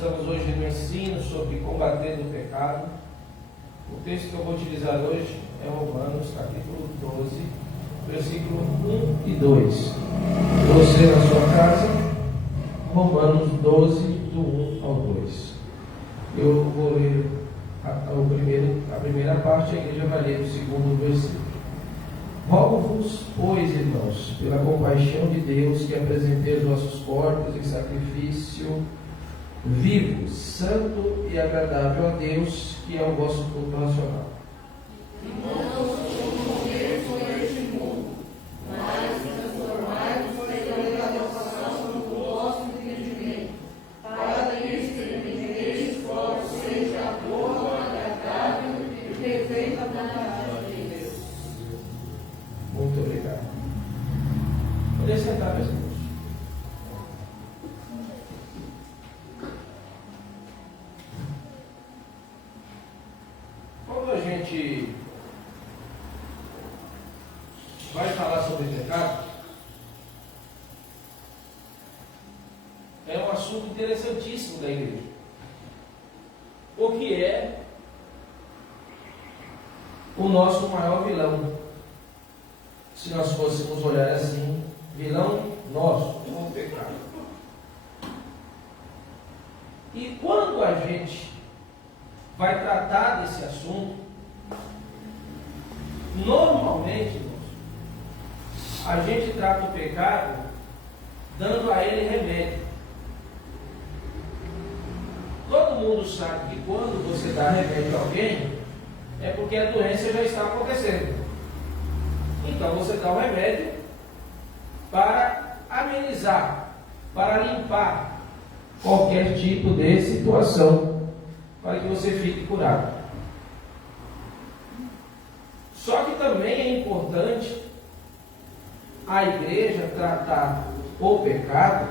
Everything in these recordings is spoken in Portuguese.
estamos hoje no ensino sobre combatendo o pecado. O texto que eu vou utilizar hoje é Romanos, capítulo 12, versículo 1 e 2. Você na sua casa, Romanos 12, do 1 ao 2. Eu vou ler a primeira parte, a igreja vai ler o segundo versículo. Rogo-vos, pois, irmãos, pela compaixão de Deus, que apresenteis os vossos corpos em sacrifício vivo, santo e agradável a Deus, que é o vosso culto racional. Muito obrigado. Poder sentar, meus irmãos. Quando a gente vai falar sobre pecado, é um assunto interessantíssimo da igreja. O que é o nosso maior vilão? Se nós fôssemos olhar assim, vilão nosso, o pecado. E quando a gente vai tratar desse assunto, normalmente, irmãos, a gente trata o pecado dando a ele remédio. Todo mundo sabe que quando você dá remédio a alguém, é porque a doença já está acontecendo. Então você dá um remédio para amenizar, para limpar qualquer tipo de situação, para que você fique curado. Só que também é importante a igreja tratar o pecado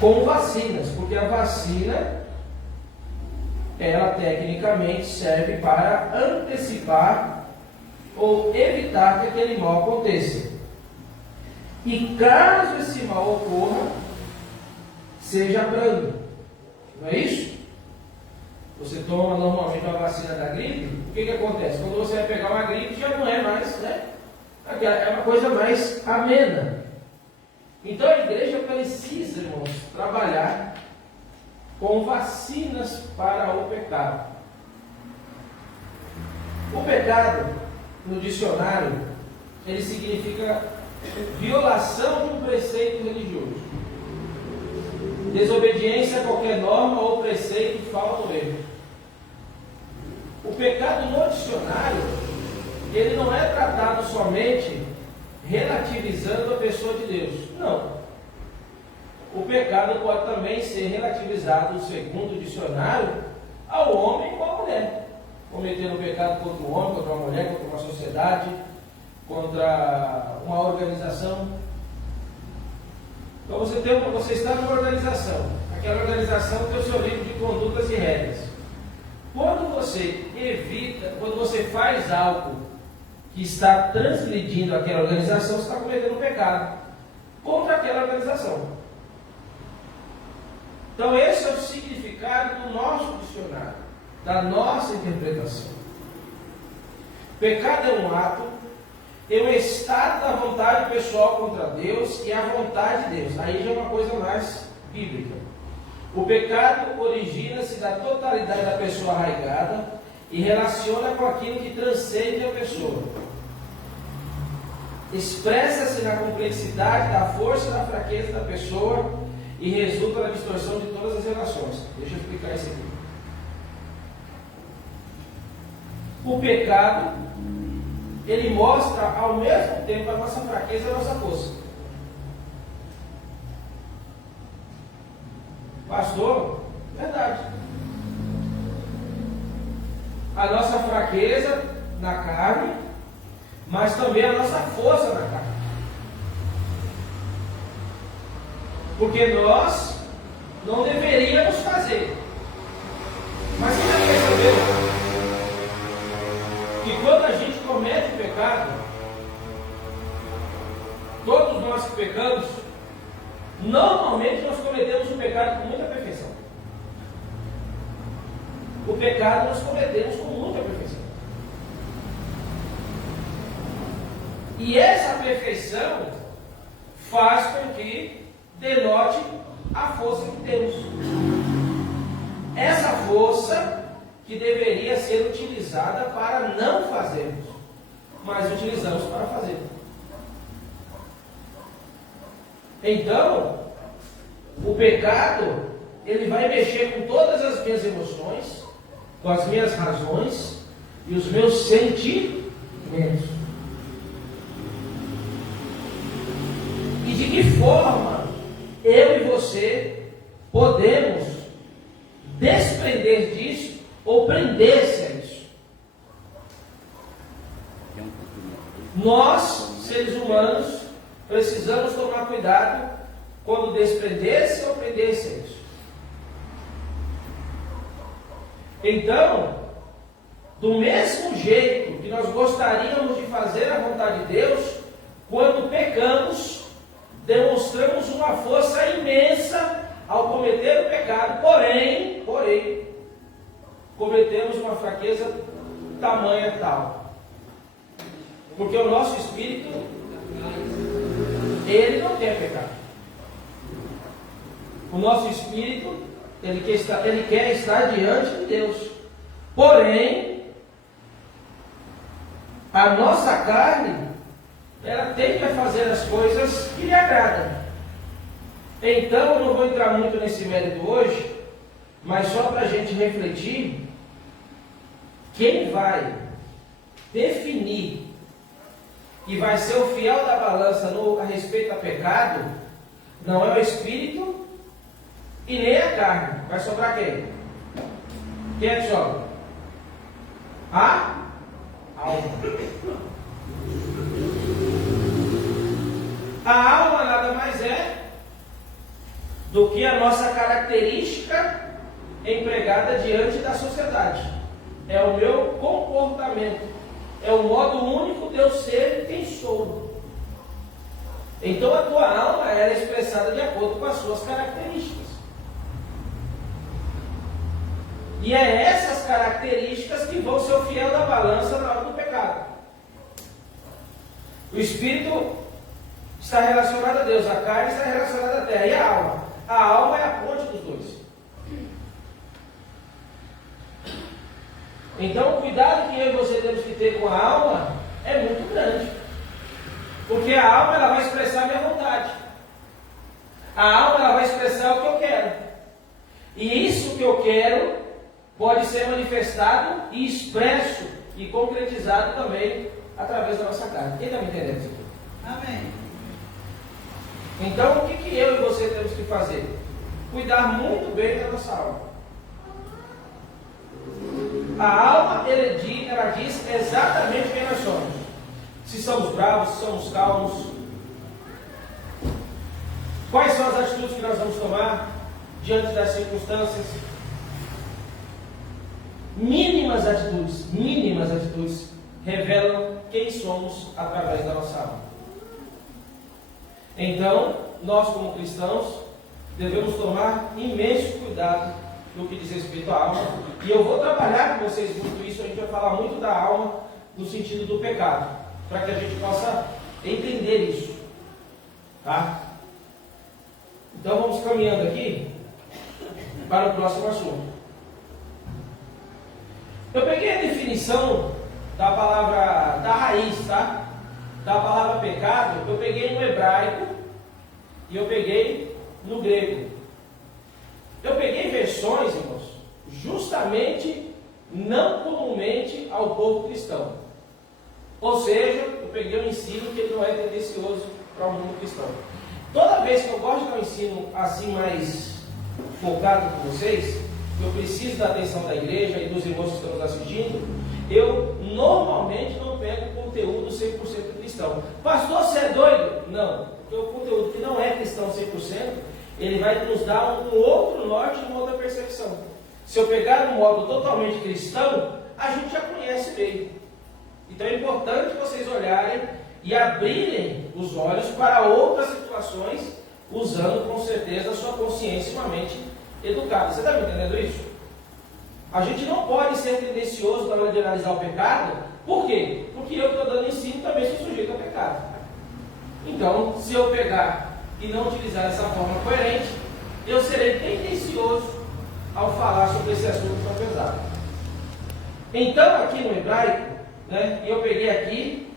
com vacinas, porque a vacina, ela tecnicamente serve para antecipar ou evitar que aquele mal aconteça. E caso esse mal ocorra, seja brando. Não é isso? Você toma normalmente uma vacina da gripe, o que acontece? Quando você vai pegar uma gripe, já não é mais, né? É uma coisa mais amena. Então a igreja precisa, irmãos, trabalhar com vacinas para o pecado. O pecado, no dicionário, ele significa violação de um preceito religioso, desobediência a qualquer norma ou preceito, falta ou erro. O pecado no dicionário, ele não é tratado somente relativizando a pessoa de Deus. Não. O pecado pode também ser relativizado, segundo o dicionário, ao homem ou à mulher. Cometendo pecado contra um homem, contra uma mulher, contra uma sociedade, contra uma organização. Então você está numa organização. Aquela organização tem o seu livro de condutas e regras. Quando você faz algo que está transgredindo aquela organização, você está cometendo pecado contra aquela organização. Então esse é o significado do nosso dicionário, da nossa interpretação. Pecado é um ato, é um estado da vontade pessoal contra Deus e a vontade de Deus. Aí já é uma coisa mais bíblica. O pecado origina-se da totalidade da pessoa arraigada e relaciona com aquilo que transcende a pessoa. Expressa-se na complexidade da força e da fraqueza da pessoa e resulta na distorção de todas as relações. Deixa eu explicar isso aqui. O pecado, ele mostra ao mesmo tempo a nossa fraqueza e a nossa força. Pastor, verdade. A nossa fraqueza na carne, mas também a nossa força na carne. Porque nós não deveríamos fazer. Mas você já percebeu que quando a gente comete pecado, todos nós que pecamos, Normalmente nós cometemos o pecado com muita perfeição. O pecado nós cometemos com muita perfeição. E essa perfeição faz com que denote a força que temos. Essa força que deveria ser utilizada para não fazermos, mas utilizamos para fazer. Então, o pecado, ele vai mexer com todas as minhas emoções, com as minhas razões e os meus sentimentos. E de que forma eu e você podemos desprender disso ou prender-se a isso? Nós, seres humanos, precisamos tomar cuidado quando desprender-se ou prender-se a isso. Então, do mesmo jeito que nós gostaríamos de fazer a vontade de Deus, quando pecamos, demonstramos uma força imensa ao cometer o pecado, porém, cometemos uma fraqueza tamanha tal. Porque o nosso espírito, ele não quer pecar. O nosso espírito, ele quer estar diante de Deus. Porém, a nossa carne, ela tende a fazer as coisas que lhe agradam. Então, eu não vou entrar muito nesse mérito hoje, mas só para a gente refletir, quem vai definir e vai ser o fiel da balança a respeito a pecado, não é o espírito e nem a carne. Vai sobrar quem? Quem é que sobra? A alma. A alma nada mais é do que a nossa característica empregada diante da sociedade. É o meu comportamento. É o modo único de eu ser quem sou. Então a tua alma ela é expressada de acordo com as suas características. E é essas características que vão ser o fiel da balança na hora do pecado. O espírito está relacionado a Deus, a carne está relacionada à terra. E a alma? A alma é a ponte dos dois. Então o cuidado que eu e você temos que ter com a alma é muito grande. Porque a alma ela vai expressar a minha vontade. A alma ela vai expressar o que eu quero. E isso que eu quero pode ser manifestado e expresso e concretizado também através da nossa carne. Quem está me entendendo isso aqui? Amém. Então, o que eu e você temos que fazer? Cuidar muito bem da nossa alma. A alma, ela diz exatamente quem nós somos. Se somos bravos, se somos calmos. Quais são as atitudes que nós vamos tomar diante das circunstâncias? Mínimas atitudes revelam quem somos através da nossa alma. Então, nós como cristãos devemos tomar imenso cuidado no que diz respeito à alma. E eu vou trabalhar com vocês muito isso, a gente vai falar muito da alma no sentido do pecado, para que a gente possa entender isso. Tá? Então vamos caminhando aqui para o próximo assunto. Eu peguei a definição da palavra, da raiz, tá? Da palavra pecado, eu peguei no hebraico e eu peguei no grego. Eu peguei versões, irmãos, justamente não comumente ao povo cristão. Ou seja, eu peguei um ensino que não é tendencioso para o mundo cristão. Toda vez que eu gosto de dar um ensino assim mais focado com vocês, eu preciso da atenção da igreja e dos irmãos que estão nos assistindo, eu normalmente não pego conteúdo 100% cristão. Pastor, você é doido? Não, porque o conteúdo que não é cristão 100%, ele vai nos dar um outro norte e uma outra percepção. Se eu pegar um modo totalmente cristão, a gente já conhece bem. Então é importante vocês olharem e abrirem os olhos para outras situações usando com certeza a sua consciência e uma mente educada. Você está me entendendo isso? A gente não pode ser tendencioso na hora de analisar o pecado. Por quê? Porque eu que estou dando ensino também sou sujeito ao pecado. Então, se eu pegar e não utilizar essa forma coerente, eu serei tendencioso ao falar sobre esse assunto tão pesado. Então, aqui no hebraico, né, eu peguei aqui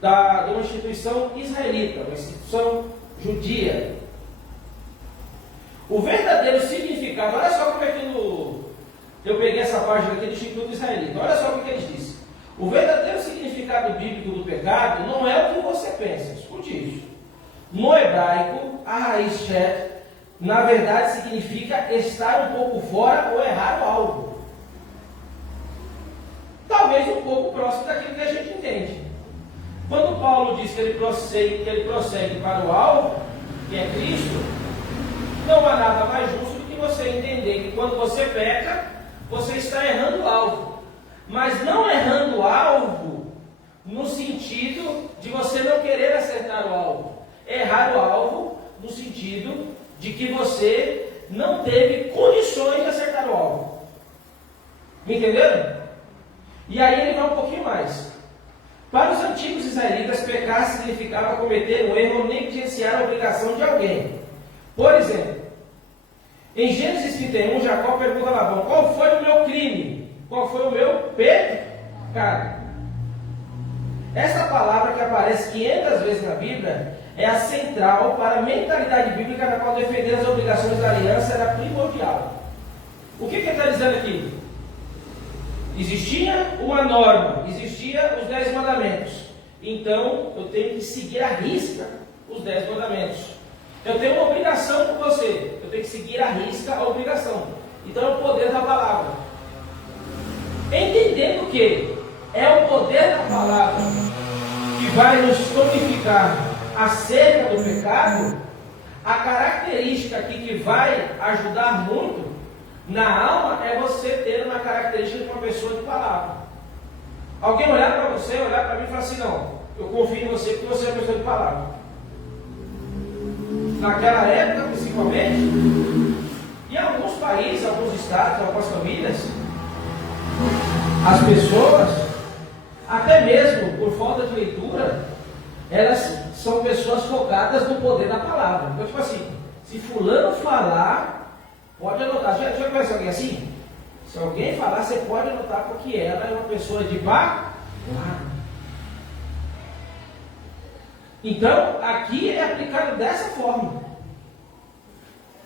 de uma instituição israelita, uma instituição judia. O verdadeiro significado, olha só como é que eu peguei essa página aqui do Instituto Israelita, olha só o que eles dizem. O verdadeiro significado bíblico do pecado não é o que você pensa, escute isso. No hebraico, a raiz shet, na verdade, significa estar um pouco fora ou errar algo. Talvez um pouco próximo daquilo que a gente entende. Quando Paulo diz que ele prossegue para o alvo, que é Cristo, não há nada mais justo do que você entender que quando você peca, você está errando o alvo. Mas não errando o alvo no sentido de você não querer acertar o alvo. Errar o alvo no sentido de que você não teve condições de acertar o alvo. Me entenderam? E aí ele vai um pouquinho mais. Para os antigos israelitas, pecar significava cometer um erro ou negligenciar a obrigação de alguém. Por exemplo, em Gênesis 31, Jacó pergunta a Labão: qual foi o meu crime? Qual foi o meu pecado? Essa palavra, que aparece 500 vezes na Bíblia, é a central para a mentalidade bíblica, na qual defender as obrigações da aliança era primordial. O que ele está dizendo aqui? Existia uma norma, existia os 10 mandamentos. Então, eu tenho que seguir à risca os 10 mandamentos. Eu tenho uma obrigação com você, eu tenho que seguir à risca a obrigação. Então, é o poder da palavra. Entendendo que é o poder da palavra que vai nos tonificar acerca do pecado, a característica aqui que vai ajudar muito na alma é você ter uma característica de uma pessoa de palavra. Alguém olhar para você, olhar para mim e falar assim: não, eu confio em você porque você é uma pessoa de palavra. Naquela época, principalmente, em alguns países, alguns estados, algumas famílias, as pessoas, até mesmo por falta de leitura, elas são pessoas focadas no poder da palavra. Então, tipo assim, se fulano falar, pode anotar. Já conhece alguém assim? Se alguém falar, você pode anotar, porque ela é uma pessoa de palavra. Então, aqui é aplicado dessa forma.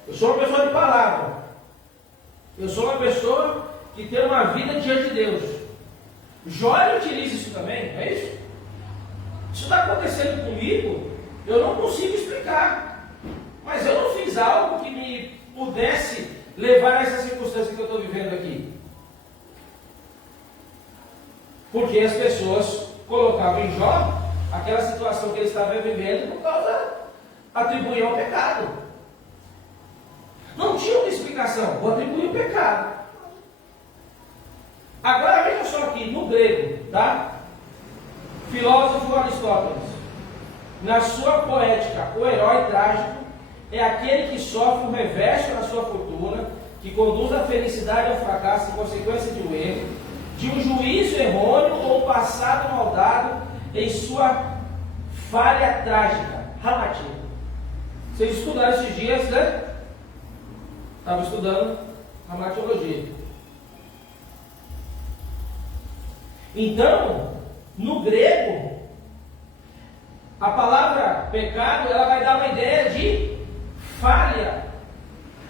Eu sou uma pessoa de palavra. Eu sou uma pessoa que tem uma vida diante de Deus. Jó utiliza isso também, é isso? Isso está acontecendo comigo, eu não consigo explicar. Mas eu não fiz algo que me pudesse levar a essa circunstância que eu estou vivendo aqui. Porque as pessoas colocavam em Jó aquela situação que ele estava vivendo por causa, atribuíam ao pecado. Não tinha uma explicação, vou atribuir o pecado. Agora veja só aqui, no grego, tá? Filósofo Aristóteles, na sua poética, o herói trágico é aquele que sofre um revés na sua fortuna, que conduz a felicidade ao fracasso em consequência de um erro, de um juízo errôneo ou um passado maldado em sua falha trágica. Hamatia. Vocês estudaram esses dias, né? Estava estudando hamatiologia. Então, no grego, a palavra pecado, ela vai dar uma ideia de falha,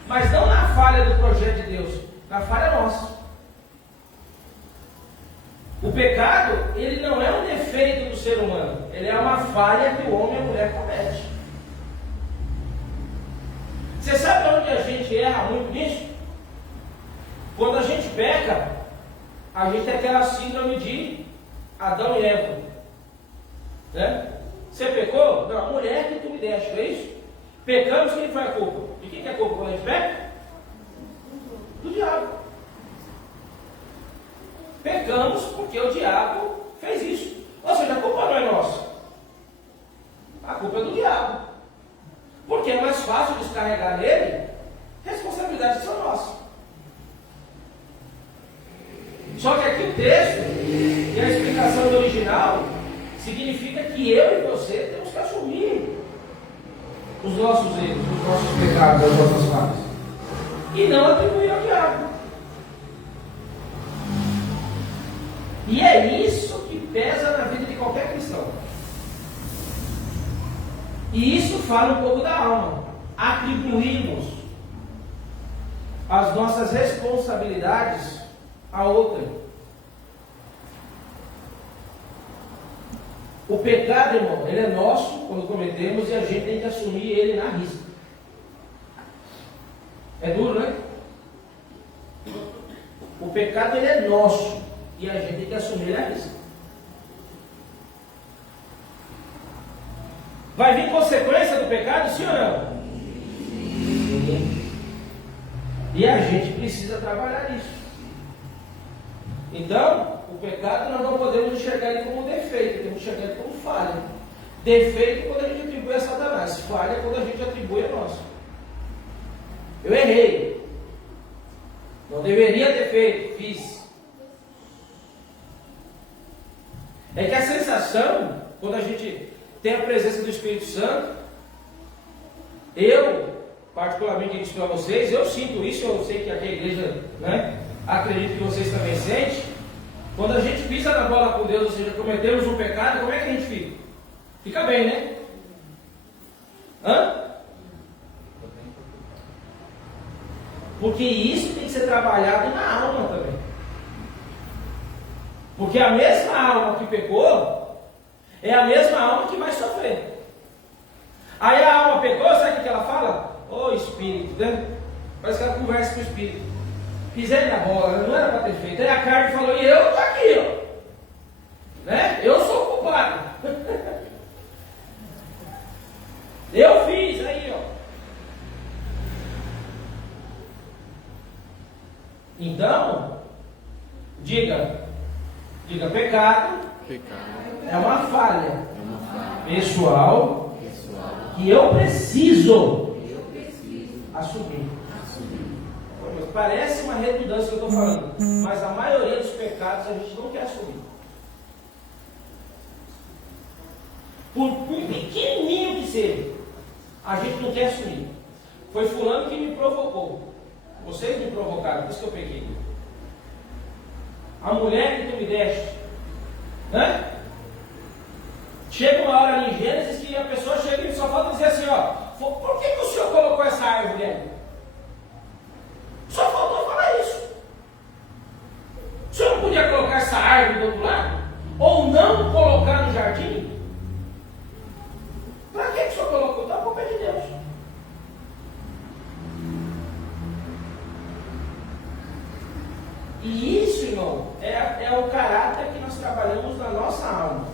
mas não na falha do projeto de Deus, na falha nossa. O pecado, ele não é um defeito do ser humano, ele é uma falha que o homem e a mulher cometem. Você sabe onde a gente erra muito nisso? Quando a gente peca, a gente tem aquela síndrome de Adão e Eva, né? Você pecou? Não, a mulher que tu me deste, é isso? Pecamos, quem foi a culpa? De quem que é a culpa quando a gente peca? Do diabo. Pecamos porque o diabo fez isso. Ou seja, a culpa não é nossa. A culpa é do diabo. Porque é mais fácil responsabilidades são nossas. Só que aqui o texto e a explicação do original significa que eu e você temos que assumir os nossos erros, os nossos pecados, as nossas falhas. E não atribuir ao diabo. E é isso que pesa na vida de qualquer cristão. E isso fala um pouco da alma. Atribuirmos as nossas responsabilidades a outra. O pecado, irmão, ele é nosso quando cometemos e a gente tem que assumir ele na risca. É duro, né? O pecado, ele é nosso e a gente tem que assumir ele na risca. Vai vir consequência do pecado, sim ou não? E a gente precisa trabalhar isso. Então, o pecado nós não podemos enxergar ele como defeito, temos que enxergar ele como falha. Defeito quando a gente atribui a Satanás, falha quando a gente atribui a nós. Eu errei. Não deveria ter feito, fiz. É que a sensação, quando a gente tem a presença do Espírito Santo, eu, particularmente disse para vocês, eu sinto isso, eu sei que aqui a igreja, né? Acredito que vocês também sentem. Quando a gente pisa na bola com Deus, ou seja, cometemos um pecado, como é que a gente fica? Fica bem, né? Hã? Porque isso tem que ser trabalhado na alma também. Porque a mesma alma que pecou é a mesma alma que vai sofrer. Aí a alma pecou, sabe o que ela fala? Ô Espírito, né? Parece que ela conversa com o Espírito. Pisei na bola, não era para ter feito. Aí a carne falou, e eu estou aqui, ó. Né? Eu sou o culpado. Eu fiz, aí, ó. Então, diga, pecado é uma falha pessoal que eu preciso assumir. Parece uma redundância que eu estou falando, mas a maioria dos pecados a gente não quer assumir. Por pequenininho que seja, a gente não quer assumir. Foi fulano que me provocou. Vocês me provocaram, por isso que eu peguei. A mulher que tu me deste, né? Chega uma hora ali em Gênesis que a pessoa chega e só falta dizer assim, ó, por que o senhor colocou essa árvore ali? Só faltou falar isso. O senhor não podia colocar essa árvore do outro lado? Ou não colocar no jardim? Para que o senhor colocou? Então a culpa é de Deus. E isso, irmão, é o caráter que nós trabalhamos na nossa alma.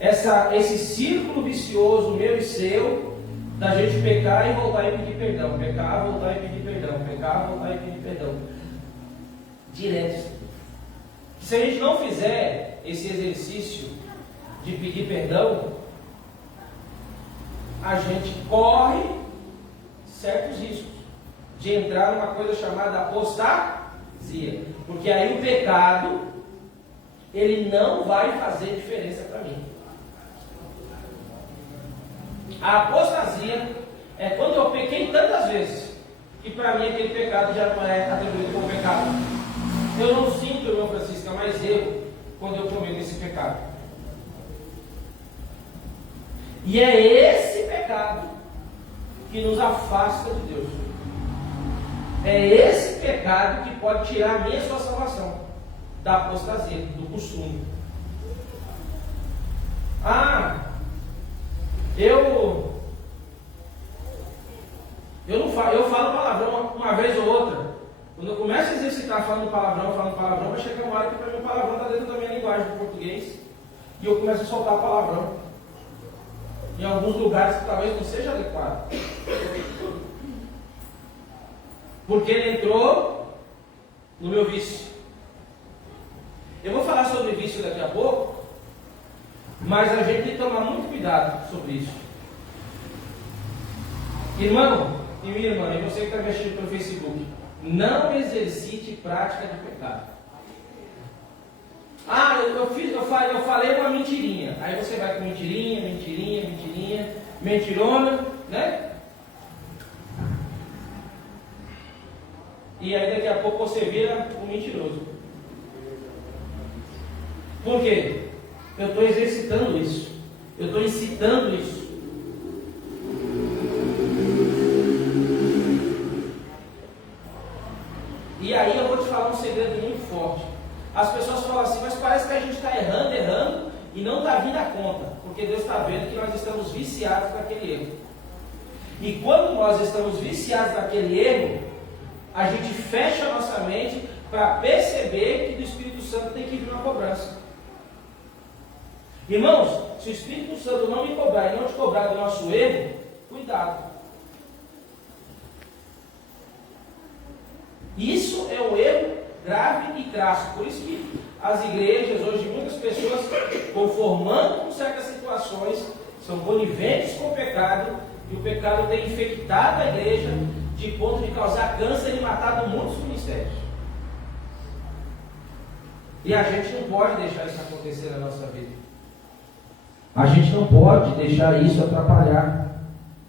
Esse círculo vicioso meu e seu, da gente pecar e voltar e pedir perdão, pecar, voltar e pedir perdão, pecar, voltar e pedir perdão. Direto. Se a gente não fizer esse exercício de pedir perdão, a gente corre certos riscos de entrar numa coisa chamada apostasia. Porque aí o pecado, ele não vai fazer diferença para mim. A apostasia é quando eu pequei tantas vezes que para mim aquele pecado já não é atribuído como pecado. Eu não sinto, irmão Francisco, mais erro quando eu cometo esse pecado. E é esse pecado que nos afasta de Deus. É esse pecado que pode tirar a minha sua salvação da apostasia, do costume. Eu falo palavrão uma vez ou outra. Quando eu começo a exercitar falando palavrão, vai chegar uma hora que para mim o palavrão está dentro da minha linguagem do português. E eu começo a soltar palavrão. Em alguns lugares que talvez não seja adequado. Porque ele entrou no meu vício. Eu vou falar sobre vício daqui a pouco, mas a gente tem que tomar muito cuidado sobre isso. Irmão e minha irmã, e você que está mexendo pelo Facebook, não exercite prática de pecado. Ah, eu falei uma mentirinha. Aí você vai com mentirinha, mentirona, né? E aí daqui a pouco você vira um mentiroso. Por quê? Eu estou exercitando isso. Eu estou incitando isso. E aí eu vou te falar um segredo muito forte. As pessoas falam assim, mas parece que a gente está errando e não está vindo a conta. Porque Deus está vendo que nós estamos viciados naquele erro. E quando nós estamos viciados naquele erro, a gente fecha a nossa mente para perceber que do Espírito Santo tem que vir uma cobrança. Irmãos, se o Espírito Santo não me cobrar e não te cobrar do nosso erro, cuidado. Isso é um erro grave e crasso. Por isso que as igrejas, hoje, muitas pessoas, conformando com certas situações, são coniventes com o pecado, e o pecado tem infectado a igreja, de ponto de causar câncer e matado muitos ministérios. E a gente não pode deixar isso acontecer na nossa vida. A gente não pode deixar isso atrapalhar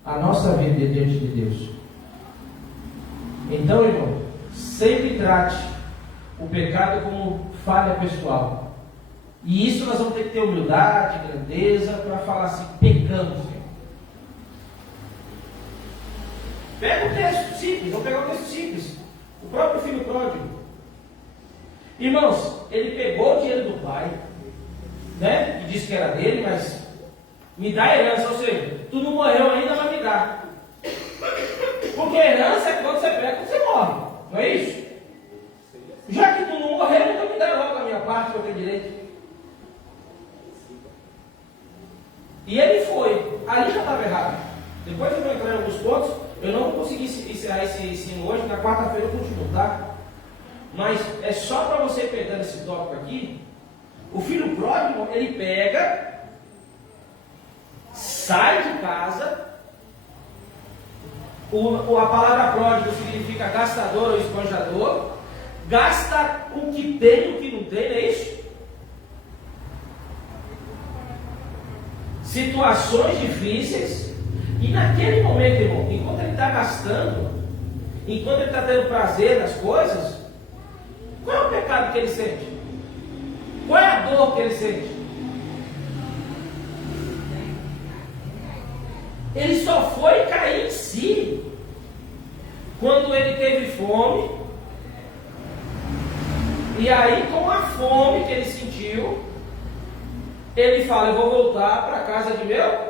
a nossa vida diante de Deus. Então, irmão, sempre trate o pecado como falha pessoal. E isso nós vamos ter que ter humildade, grandeza, para falar assim, pecamos, Senhor. Pega o texto simples, vamos pegar o texto simples. O próprio filho pródigo. Irmãos, ele pegou o dinheiro do pai, né? E disse que era dele, mas me dá herança, ou seja, tu não morreu ainda, mas me dá. Porque herança é quando você pega, quando você morre, não é isso? Já que tu não morreu, então me dá logo a minha parte que eu tenho direito. E ele foi, ali já estava errado. Depois eu vou entrar em alguns pontos, eu não vou conseguir encerrar esse ensino hoje, na quarta-feira eu continuo, tá? Mas é só para você pegando esse tópico aqui. O filho pródigo, ele pega, sai de casa. A palavra pródigo significa gastador ou esbanjador. Gasta o que tem e o que não tem, não é isso? Situações difíceis. E naquele momento, irmão, enquanto ele está gastando, enquanto ele está tendo prazer nas coisas, qual é o pecado que ele sente? Qual é a dor que ele sente? Ele só foi cair em si quando ele teve fome. E aí, com a fome que ele sentiu, ele fala, eu vou voltar para a casa de meu.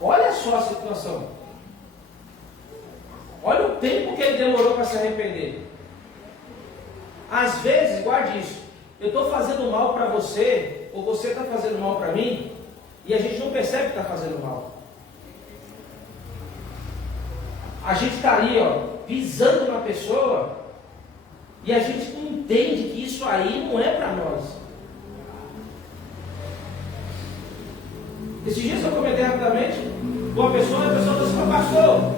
Olha só a situação. Olha o tempo que ele demorou para se arrepender. Às vezes, guarde isso. Eu estou fazendo mal para você, ou você está fazendo mal para mim, e a gente não percebe que está fazendo mal. A gente está ali, pisando na pessoa, e a gente não entende que isso aí não é para nós. Esses dias eu comentei rapidamente com uma pessoa, e a pessoa falou assim, pastor,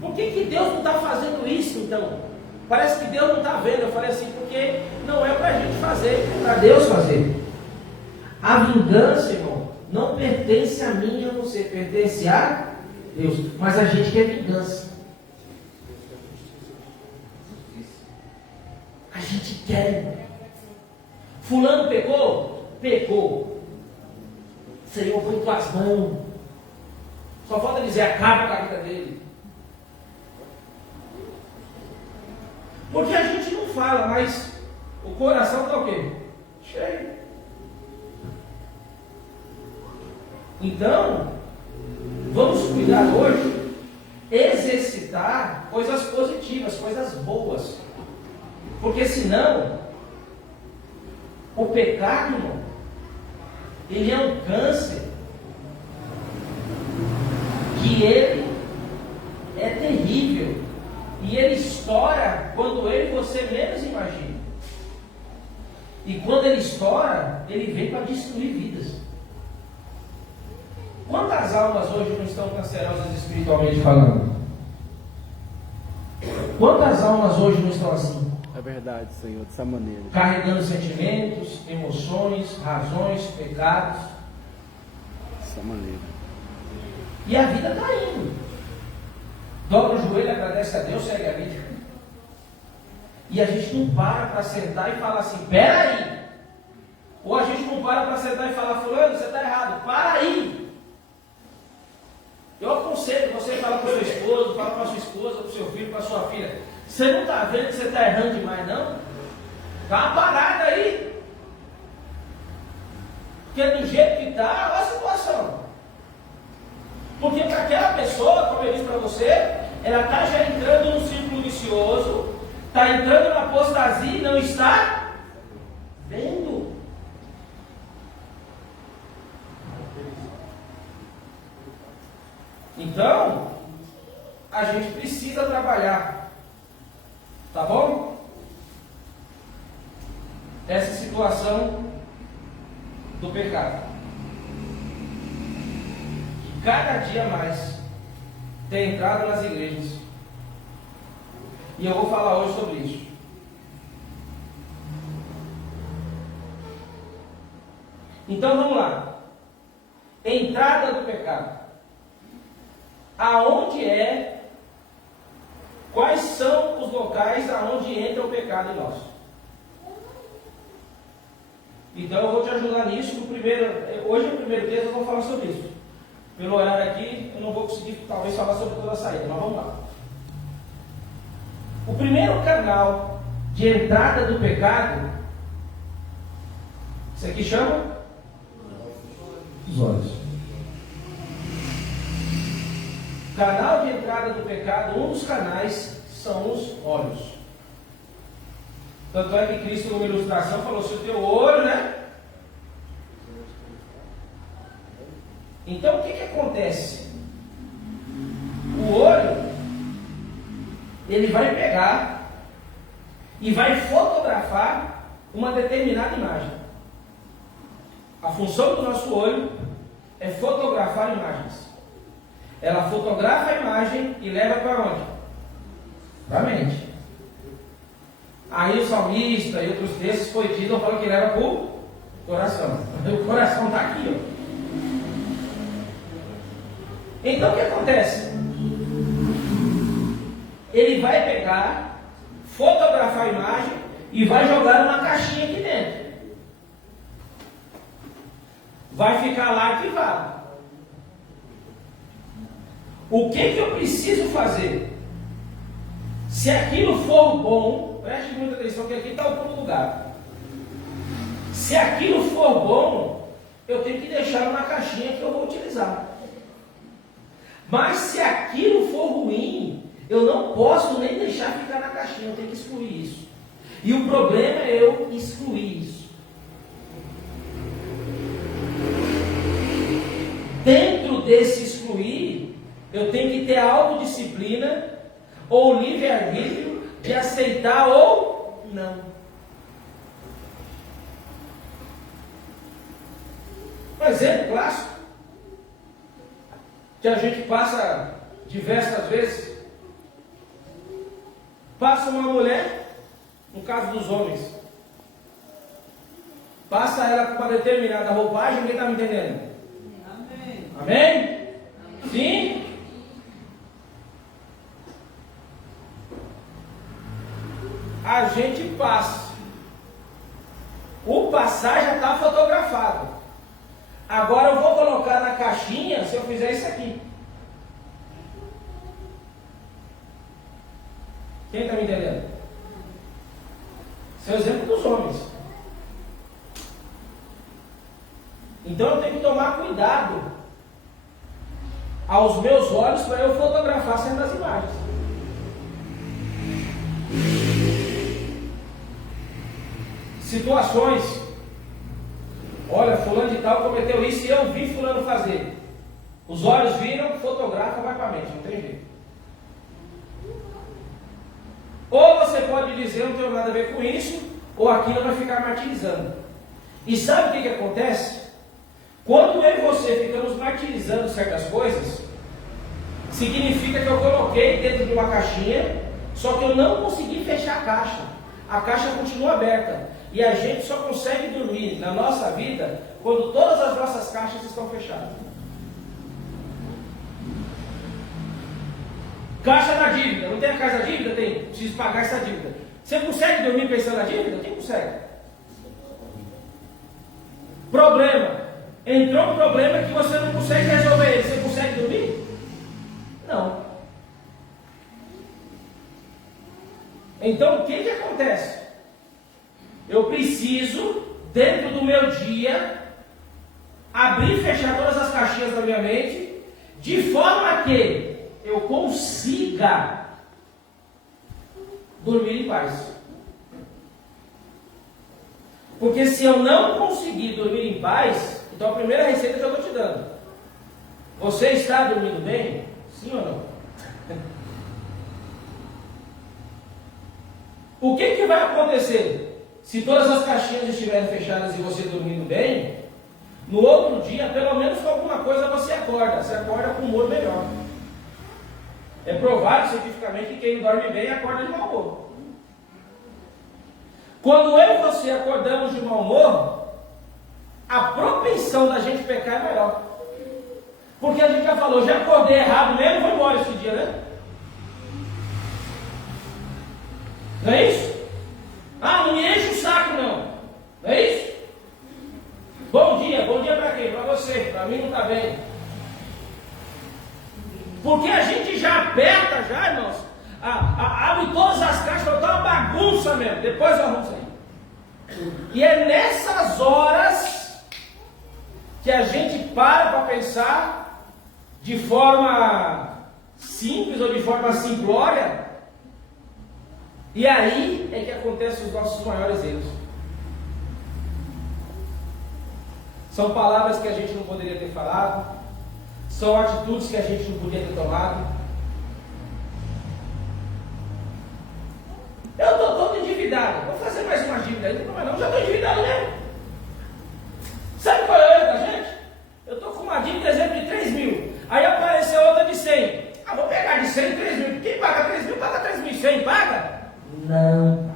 por que Deus não está fazendo isso então? Parece que Deus não está vendo. Eu falei assim, porque não é para a gente fazer, é para Deus fazer. A vingança, irmão, não pertence a mim e a você, pertence a Deus. Mas a gente quer vingança. A gente quer. Fulano pecou? Pecou. Senhor, põe tuas mãos. Só falta dizer, acaba com a vida dele. Porque a gente não fala, mas o coração está o quê? Cheio. Então, vamos cuidar hoje, exercitar coisas positivas, coisas boas. Porque senão, o pecado, irmão, ele é um câncer que ele é terrível. E ele estoura quando ele e você menos imagina. E quando ele estoura, ele vem para destruir vidas. Quantas almas hoje não estão cancerosas espiritualmente falando? Quantas almas hoje não estão assim? É verdade, Senhor, dessa maneira. Carregando sentimentos, emoções, razões, pecados. Dessa maneira. E a vida está indo. Dobra o joelho, agradece a Deus, segue a vida. E a gente não para sentar e falar assim, peraí. Ou a gente não para sentar e falar, fulano, você está errado, para aí. Eu aconselho você falar para o seu esposo, fala para a sua esposa, para o seu filho, para a sua filha. Você não está vendo que você está errando demais, não? Dá uma parada aí. Porque do jeito que está, olha a situação. Porque para aquela pessoa, como eu disse para você, ela está já entrando num círculo vicioso, está entrando na apostasia e não está vendo. Então, a gente precisa trabalhar, tá bom? Essa situação do pecado, que cada dia mais tem entrado nas igrejas, e eu vou falar hoje sobre isso. Então vamos lá. Entrada do pecado. Aonde é? Quais são os locais aonde entra o pecado em nós? Então eu vou te ajudar nisso. Hoje no primeiro texto eu vou falar sobre isso. Pelo horário aqui eu não vou conseguir talvez falar sobre toda a saída, mas vamos lá. O primeiro canal de entrada do pecado, isso aqui chama? Os olhos. Canal de entrada do pecado, um dos canais são os olhos. Tanto é que Cristo, numa ilustração, falou: se o teu olho, né? Então o que acontece? O olho, ele vai pegar e vai fotografar uma determinada imagem. A função do nosso olho é fotografar imagens. Ela fotografa a imagem e leva para onde? Para a mente. Aí o salmista e outros textos poetistas falam que leva para o coração. O coração está aqui, ó. Então o que acontece? Ele vai pegar, fotografar a imagem e vai jogar numa caixinha aqui dentro. Vai ficar lá arquivado. O que eu preciso fazer? Se aquilo for bom, preste muita atenção que aqui está o pulo do gato. Se aquilo for bom, eu tenho que deixar na caixinha que eu vou utilizar. Mas se aquilo for ruim, eu não posso nem deixar ficar na caixinha, eu tenho que excluir isso. E o problema é eu excluir isso. Dentro desse excluir, eu tenho que ter a autodisciplina ou livre-arbítrio de aceitar ou não. Um exemplo clássico que a gente passa diversas vezes. Passa uma mulher, no caso dos homens, passa ela com uma determinada roupagem, quem está me entendendo? Amém? Amém? Sim? A gente passa. O passar já está fotografado. Agora eu vou colocar na caixinha se eu fizer isso aqui. Quem está me entendendo? Esse é o exemplo dos homens. Então eu tenho que tomar cuidado aos meus olhos para eu fotografar certas imagens. Situações. Olha, fulano de tal cometeu isso e eu vi fulano fazer. Os olhos viram, fotografa, vai para a mente, não tem jeito. Ou você pode dizer, eu não tenho nada a ver com isso, ou aquilo vai ficar martirizando. E sabe o que acontece? Quando eu e você ficamos martirizando precisando de certas coisas, significa que eu coloquei dentro de uma caixinha, só que eu não consegui fechar a caixa. A caixa continua aberta. E a gente só consegue dormir na nossa vida quando todas as nossas caixas estão fechadas. Caixa da dívida. Não tem a caixa da dívida? Tem. Preciso pagar essa dívida. Você consegue dormir pensando na dívida? Quem consegue? Problema. Entrou um problema que você não consegue resolver ele. Você consegue dormir? Não. Então o que acontece? Eu preciso, dentro do meu dia, abrir e fechar todas as caixinhas da minha mente, de forma que eu consiga dormir em paz. Porque se eu não conseguir dormir em paz, então a primeira receita eu já estou te dando. Você está dormindo bem? Sim ou não? O que vai acontecer se todas as caixinhas estiverem fechadas e você dormindo bem? No outro dia, pelo menos com alguma coisa você acorda. Você acorda com humor melhor. É provado cientificamente que quem dorme bem acorda de mau humor. Quando eu e você acordamos de mau humor, a propensão da gente pecar é maior. Porque a gente já falou, já acordei errado mesmo, vou embora esse dia, né? Não é isso? Ah, não me enche o saco não. Não é isso? Bom dia para quem? Para você, para mim não está bem. Porque a gente já aperta, já, irmãos, abre todas as caixas, está uma bagunça mesmo, depois eu arrumo isso aí. E é nessas horas que a gente para pensar de forma simples ou de forma simplória. E aí é que acontecem os nossos maiores erros. São palavras que a gente não poderia ter falado, são atitudes que a gente não podia ter tomado. Eu estou todo endividado, vou fazer mais uma dívida aí, não, já estou endividado mesmo. Sabe qual é o erro da gente? Eu estou com uma dívida, exemplo, de 3 mil, aí apareceu outra de 100. Ah, vou pegar de 100 3 mil, quem paga 3 mil, paga 3.100, paga? Não.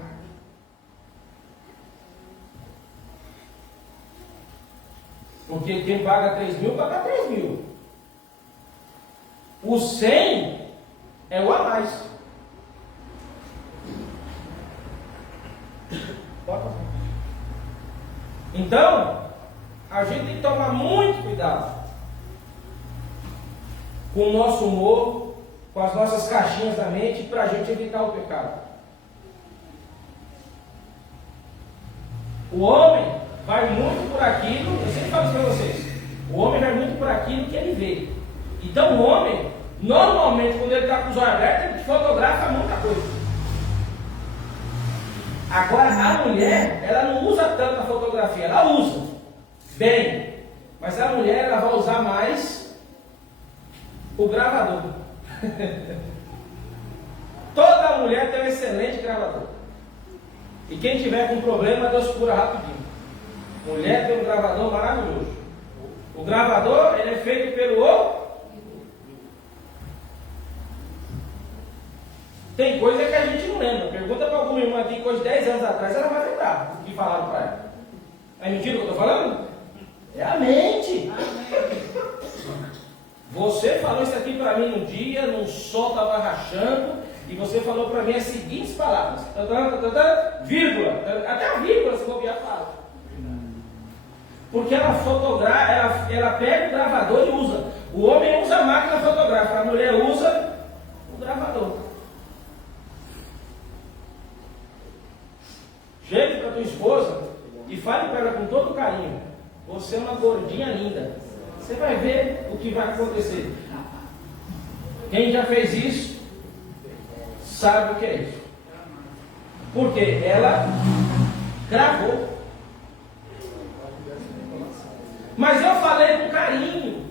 Porque quem paga 3 mil, paga 3 mil. O 100 é o a mais. Então, a gente tem que tomar muito cuidado com o nosso humor, com as nossas caixinhas da mente, para a gente evitar o pecado. O homem vai muito por aquilo, eu sempre falo isso para vocês, o homem vai muito por aquilo que ele vê. Então o homem, normalmente, quando ele está com os olhos abertos, ele fotografa muita coisa. Agora a mulher, ela não usa tanto a fotografia, ela usa bem, mas a mulher ela vai usar mais o gravador. Toda mulher tem um excelente gravador. E quem tiver com problema, Deus cura rapidinho. Mulher tem um gravador maravilhoso. O gravador, ele é feito pelo outro. Tem coisa que a gente não lembra. Pergunta para alguma irmã aqui, coisa de 10 anos atrás, ela vai lembrar o que falaram para ela. É mentira o que eu estou falando? É a mente. Você falou isso aqui para mim um dia, num sol estava rachando, e você falou para mim as seguintes palavras, vírgula, até a vírgula se bobear fala. Porque ela fotografa, ela pega o gravador e usa. O homem usa a máquina fotográfica, a mulher usa o gravador. Chegue para tua esposa e fale para ela com todo carinho: você é uma gordinha linda. Você vai ver o que vai acontecer. Quem já fez isso sabe o que é isso. Porque ela gravou. Mas eu falei com carinho.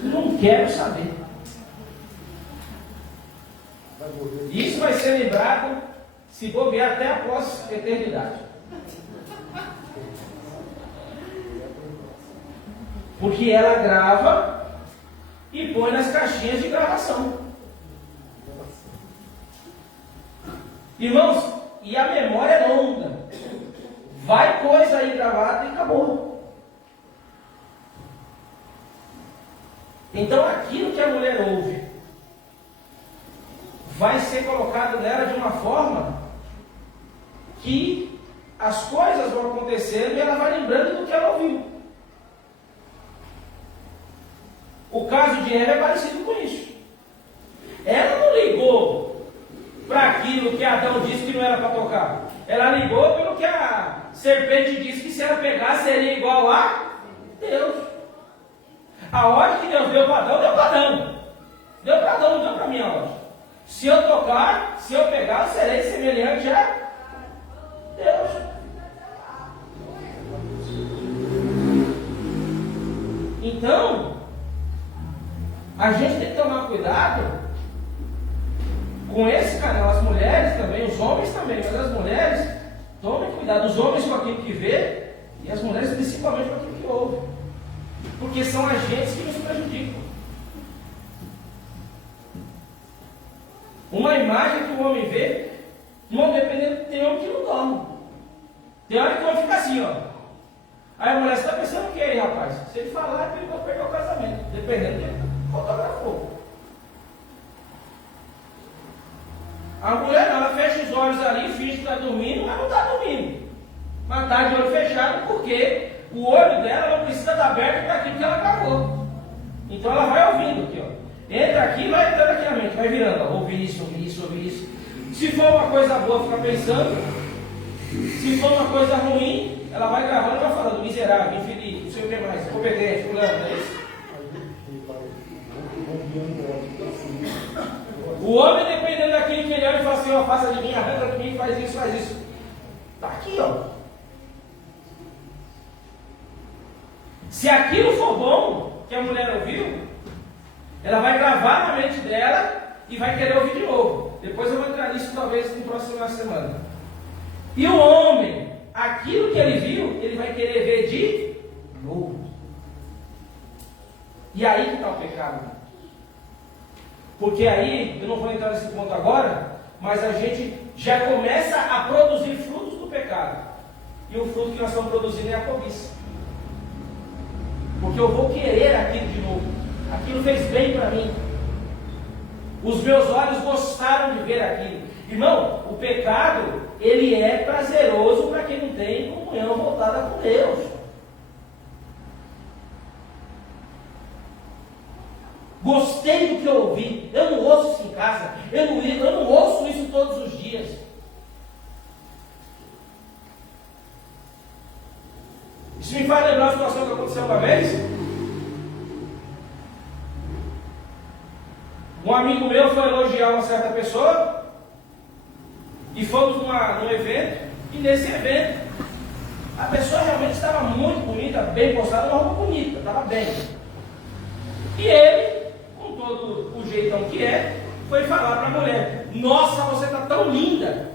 Não quero saber. Isso vai ser lembrado, se bobear, até após a eternidade. Porque ela grava e põe nas caixinhas de gravação. Irmãos, e a memória é longa. Vai coisa aí gravada e acabou. Então aquilo que a mulher ouve vai ser colocado nela de uma forma que as coisas vão acontecendo e ela vai lembrando do que ela ouviu. O caso de Eva é parecido com isso. Ela não ligou para aquilo que Adão disse que não era para tocar. Ela ligou pelo que a serpente disse, que se ela pegasse seria igual a Deus. A ordem que Deus deu para Adão, deu para Adão. Deu para Adão, não deu para mim a ordem. Se eu tocar, se eu pegar, eu serei semelhante a Deus. Então, a gente tem que tomar cuidado com esse canal. As mulheres também, os homens também, mas as mulheres, tomem cuidado. Os homens com aquilo que vê e as mulheres principalmente com aquilo que ouve. Porque são agentes que nos prejudicam. Uma imagem que o homem vê, não dependendo, tem homem que não dorme. Tem hora que o homem fica assim, ó. Aí a mulher, você está pensando o que aí, rapaz? Se ele falar, é perigoso perder o casamento. Dependendo dele, fotografou. A mulher não, ela fecha os olhos ali, finge que está dormindo, mas não está dormindo. Mas está de olho fechado porque o olho dela não precisa estar aberto para aquilo que ela gravou. Então ela vai ouvindo aqui, ó. Entra aqui e vai entrando aqui na mente, vai virando, ó. Ouvir isso, ouvir isso, ouvir isso. Se for uma coisa boa, fica pensando. Se for uma coisa ruim, ela vai gravando e vai falando, miserável, infeliz, não sei o que mais, competente, fulano, não é isso? O homem, dependendo daquilo que ele olha e fala assim, ó, faça de mim, arranca de mim, faz isso, faz isso. Está aqui, ó. Se aquilo for bom, que a mulher ouviu, ela vai gravar na mente dela e vai querer ouvir de novo. Depois eu vou entrar nisso talvez na próxima semana. E o homem, aquilo que ele viu, ele vai querer ver de novo. E aí que está o pecado. Porque aí, eu não vou entrar nesse ponto agora, mas a gente já começa a produzir frutos do pecado. E o fruto que nós estamos produzindo é a cobiça. Porque eu vou querer aquilo de novo. Aquilo fez bem para mim. Os meus olhos gostaram de ver aquilo. Irmão, o pecado, ele é prazeroso para quem não tem comunhão voltada com Deus. Gostei do que eu ouvi. Eu não ouço isso em casa. Eu não ouço isso todos os dias. Isso me faz lembrar uma situação que aconteceu uma vez. Um amigo meu foi elogiar uma certa pessoa. E fomos num evento. E nesse evento, a pessoa realmente estava muito bonita, bem postada, uma roupa bonita, estava bem. E ele, com todo o jeitão que é, foi falar para a mulher: nossa, você está tão linda.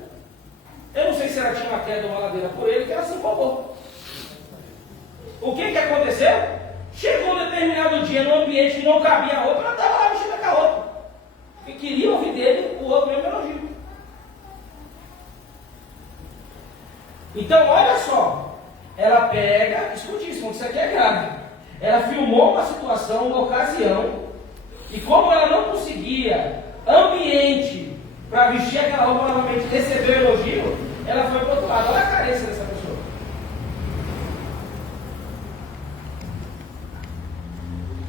Eu não sei se ela tinha uma queda ou uma ladeira por ele, que ela se empolgou. O que aconteceu? Chegou um determinado dia num ambiente que não cabia a roupa, ela estava lá mexendo com a roupa. E queria ouvir dele o outro mesmo elogio. Então, olha só. Ela pega, escute isso, isso aqui é grave. Ela filmou uma situação, uma ocasião, e como ela não conseguia ambiente para vestir aquela roupa novamente, receber o elogio, ela foi para o outro lado. Olha a carência dessa pessoa.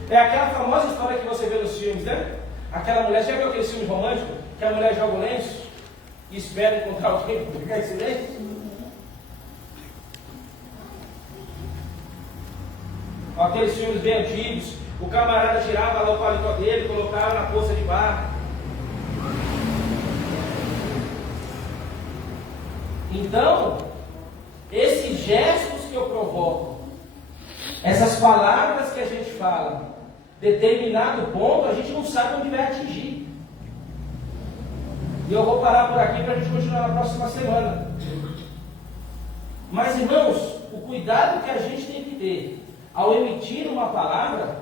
É aquela famosa história que você vê nos filmes, né? Aquela mulher, já viu aquele filme romântico? Que a mulher joga o lenço e espera encontrar alguém para pegar esse lenço? Aqueles filmes bem antigos, o camarada tirava lá o paletó dele, colocava na poça de barro. Então, esses gestos que eu provoco, essas palavras que a gente fala, determinado ponto, a gente não sabe onde vai atingir. E eu vou parar por aqui para a gente continuar na próxima semana. Mas, irmãos, o cuidado que a gente tem que ter ao emitir uma palavra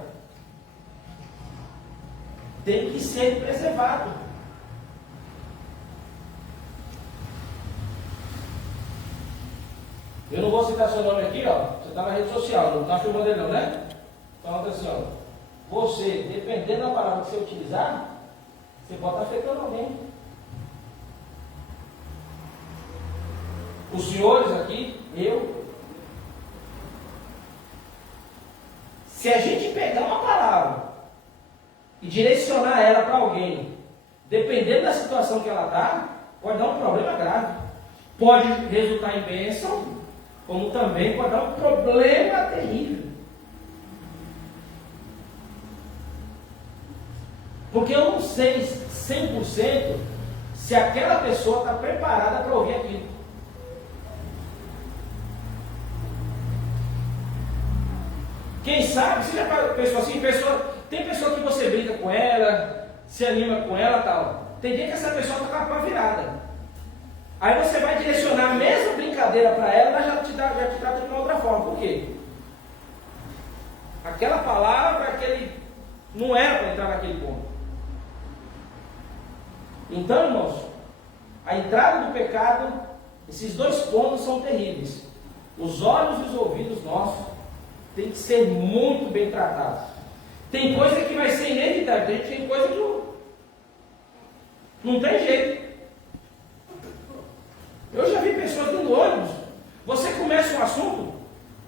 tem que ser preservado. Eu não vou citar seu nome aqui, ó. Você está na rede social, não está filmando ele não, né? Então, atenção. Você, dependendo da palavra que você utilizar, você pode estar afetando alguém. Os senhores aqui, eu. Se a gente pegar uma palavra e direcionar ela para alguém, dependendo da situação que ela está, pode dar um problema grave. Pode resultar em bênção, como também pode dar um problema terrível. Porque eu não sei 100% se aquela pessoa está preparada para ouvir aquilo. Quem sabe, você já pensou assim, tem pessoa que você brinca com ela, se anima com ela e tal. Tem dia que essa pessoa está com a pá virada. Aí você vai direcionar a mesma brincadeira para ela, ela já te trata de uma outra forma. Por quê? Aquela palavra, não era para entrar naquele ponto. Então, irmãos, a entrada do pecado, esses dois pontos são terríveis. Os olhos e os ouvidos nossos têm que ser muito bem tratados. Tem coisa que vai ser inevitável, tem coisa que não tem jeito. Eu já vi pessoas dentro do ônibus, você começa um assunto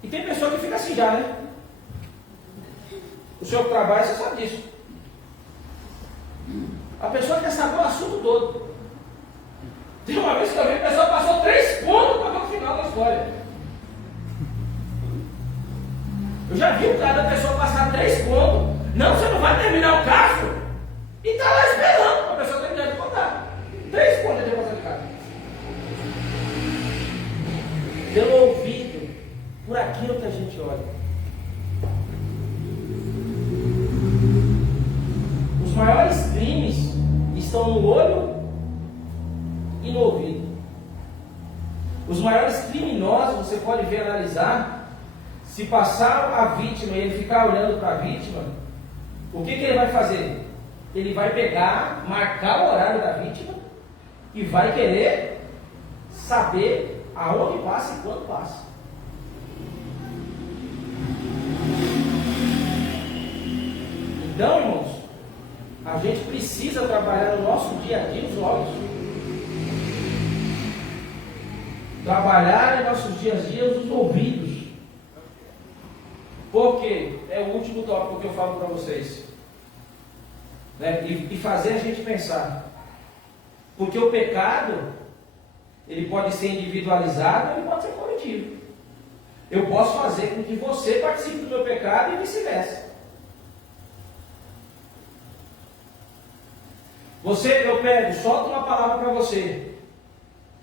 e tem pessoa que fica assim já, né? O senhor que trabalha, você sabe disso. A pessoa quer saber o assunto todo. Tem uma vez que eu vi a pessoa passou 3 pontos para ver o final da história. Eu já vi o cara da pessoa passar 3 pontos. Não, você não vai terminar o caso. E está lá esperando para a pessoa terminar de contar. 3 pontos de passar de casa. Pelo ouvido, por aquilo que a gente olha. Os maiores crimes estão no olho e no ouvido. Os maiores criminosos, você pode ver, analisar, se passar a vítima e ele ficar olhando para a vítima, o que ele vai fazer? Ele vai pegar, marcar o horário da vítima e vai querer saber aonde passa e quando passa. Então, irmãos, a gente precisa trabalhar no nosso dia a dia os olhos. Trabalhar em nossos dias a dia os ouvidos. Porque é o último tópico que eu falo para vocês. Né? E fazer a gente pensar. Porque o pecado, ele pode ser individualizado, ele pode ser coletivo. Eu posso fazer com que você participe do meu pecado e vice-versa. Eu pego, solto uma palavra para você.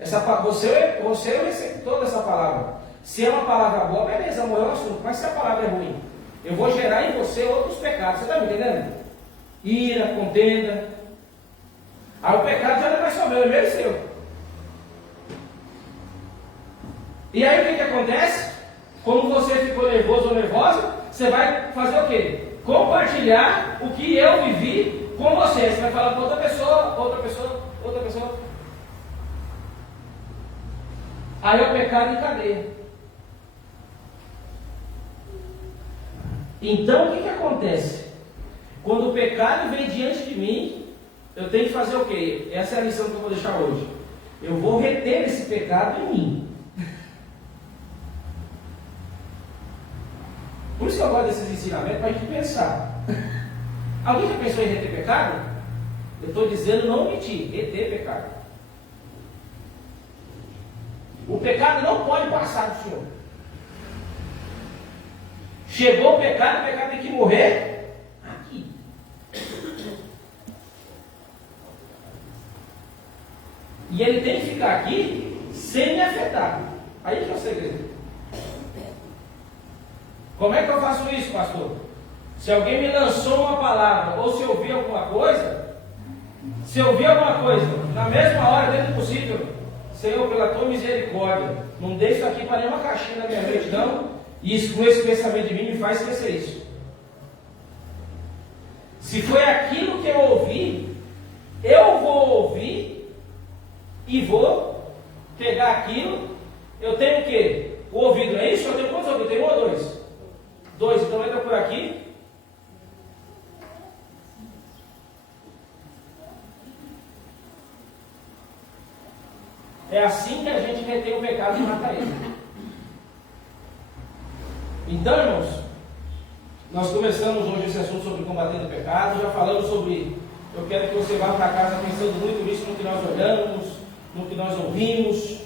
Você é o receptor dessa palavra. Se é uma palavra boa, beleza, amor, é o assunto. Mas se a palavra é ruim, eu vou gerar em você outros pecados. Você está me entendendo? Ira, contenda. Aí o pecado já não é mais só meu, é meu e seu. E aí o que acontece? Como você ficou nervoso ou nervosa, você vai fazer o quê? Compartilhar o que eu vivi com você. Você vai falar para outra pessoa, outra pessoa, outra pessoa. Aí é o pecado em cadeia. Então o que acontece? Quando o pecado vem diante de mim, eu tenho que fazer o quê? Essa é a lição que eu vou deixar hoje. Eu vou reter esse pecado em mim. Por isso que eu gosto desses ensinamentos, para a gente pensar. Alguém já pensou em reter pecado? Eu estou dizendo não omitir, reter pecado. O pecado não pode passar do Senhor. Chegou o pecado tem que morrer aqui. E ele tem que ficar aqui sem me afetar. Aí que é o segredo. Como é que eu faço isso, pastor? Se alguém me lançou uma palavra, ou se eu ouvi alguma coisa, na mesma hora, dentro do possível, Senhor, pela tua misericórdia, não deixe isso aqui para nenhuma caixinha na minha mente, não. E isso, com esse pensamento de mim, me faz esquecer isso. Se Se foi aquilo que eu ouvi, eu vou ouvir e vou pegar aquilo. Eu tenho o quê? O ouvido, não é isso? Eu tenho quantos ouvidos? Tem um ou dois? Dois, então entra por aqui. É assim que a gente retém o pecado e mata ele. Então, irmãos, nós começamos hoje esse assunto sobre combatendo o pecado. Já falamos sobre, eu quero que você vá para casa pensando muito nisso, no que nós olhamos, no que nós ouvimos,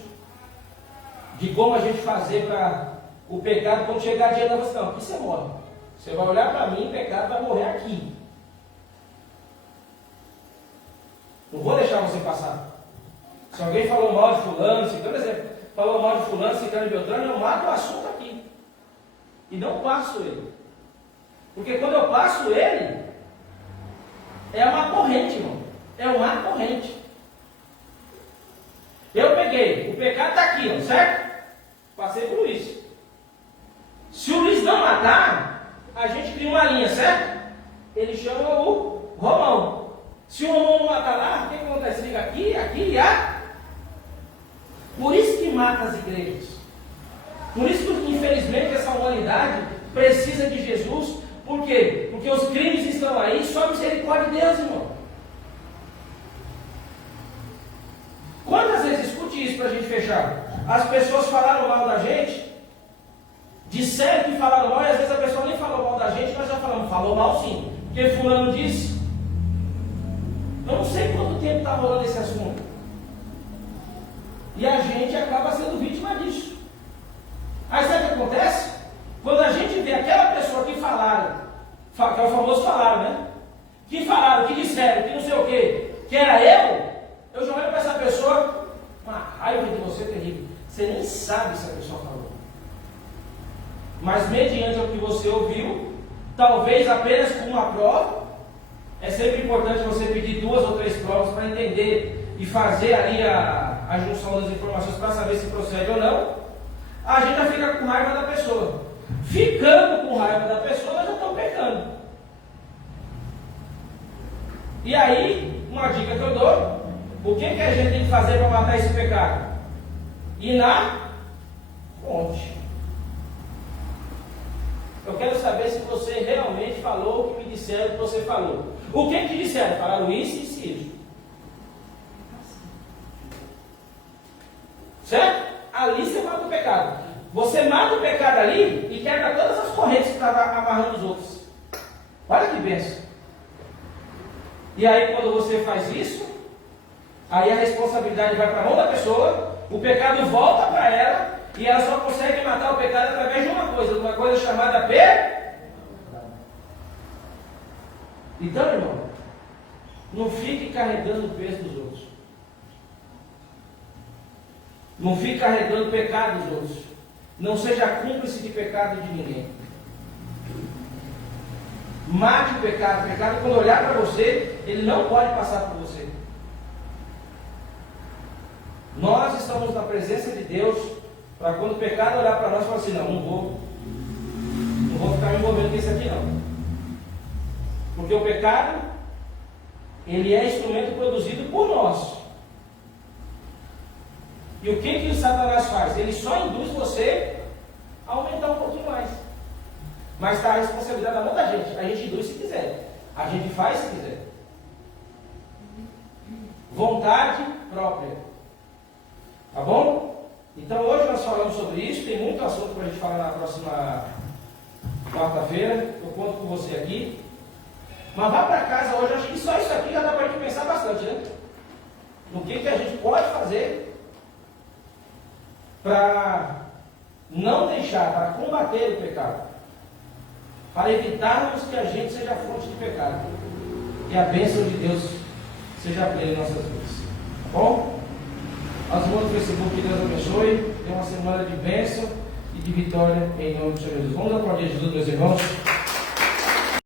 de como a gente fazer para o pecado, quando chegar diante da você, não, aqui você morre. Você vai olhar para mim, o pecado vai morrer aqui. Não vou deixar você passar. Se alguém falou mal de fulano, por exemplo, falou mal de fulano, ciclano e beltrano, eu mato o assunto aqui. E não passo ele. Porque quando eu passo ele, é uma corrente, irmão. É uma corrente. Eu peguei, o pecado está aqui, ó, certo? Passei por Luiz. Se o Luiz não matar, a gente cria uma linha, certo? Ele chama o Romão. Se o Romão não matar lá, o que acontece? Liga aqui, aqui e aqui. Por isso que mata as igrejas. Por isso que, infelizmente, essa humanidade precisa de Jesus. Por quê? Porque os crimes estão aí, só a misericórdia de Deus, irmão. Quantas vezes escute isso para a gente fechar? As pessoas falaram mal da gente, disseram que falaram mal, e às vezes a pessoa nem falou mal da gente, nós já falamos, falou mal sim. Porque fulano disse. Eu não sei quanto tempo está rolando esse assunto. E a gente acaba sendo vítima disso. Aí sabe o que acontece? Quando a gente vê aquela pessoa que falaram, que é o famoso falaram, né? Que falaram, que disseram, que não sei o quê, que era eu já olho para essa pessoa, uma raiva de você terrível. Você nem sabe se a pessoa falou. Mas mediante o que você ouviu, talvez apenas com uma prova, é sempre importante você pedir 2 ou 3 provas para entender e fazer ali a junção das informações para saber se procede ou não. A gente já fica com raiva da pessoa. Ficando com raiva da pessoa, nós já estamos pecando. E aí, uma dica que eu dou, o que a gente tem que fazer para matar esse pecado? Ir na fonte. Eu quero saber se você realmente falou o que me disseram que você falou. O que disseram? Falaram isso e isso. Certo? Ali você mata o pecado. Você mata o pecado ali e quebra todas as correntes que estavam amarrando os outros. Olha que bênção. E aí quando você faz isso, aí a responsabilidade vai para a mão da pessoa, o pecado volta para ela e ela só consegue matar o pecado através de uma coisa chamada pecado. Então, irmão, não fique carregando o peso dos outros. Não fique carregando o pecado dos outros. Não seja cúmplice de pecado de ninguém. Mate o pecado. O pecado, quando olhar para você, ele não pode passar por você. Nós estamos na presença de Deus para quando o pecado olhar para nós e falar assim, não vou ficar me envolvendo com isso aqui não. Porque o pecado, ele é instrumento produzido por nós. E o que o Satanás faz? Ele só induz você a aumentar um pouquinho mais. Mas está a responsabilidade na mão da gente. A gente induz se quiser. A gente faz se quiser. Vontade própria. Tá bom? Então hoje nós falamos sobre isso. Tem muito assunto para a gente falar na próxima quarta-feira. Eu conto com você aqui. Mas vá para casa hoje. Acho que só isso aqui já dá para a gente pensar bastante, né? No que a gente pode fazer para não deixar, para combater o pecado, para evitarmos que a gente seja fonte de pecado, e a bênção de Deus seja plena em nossas vidas. Tá bom? As mãos do Facebook, que Deus abençoe. Tenha uma semana de bênção e de vitória em nome do Senhor Jesus. Vamos aplaudir Jesus, meus irmãos.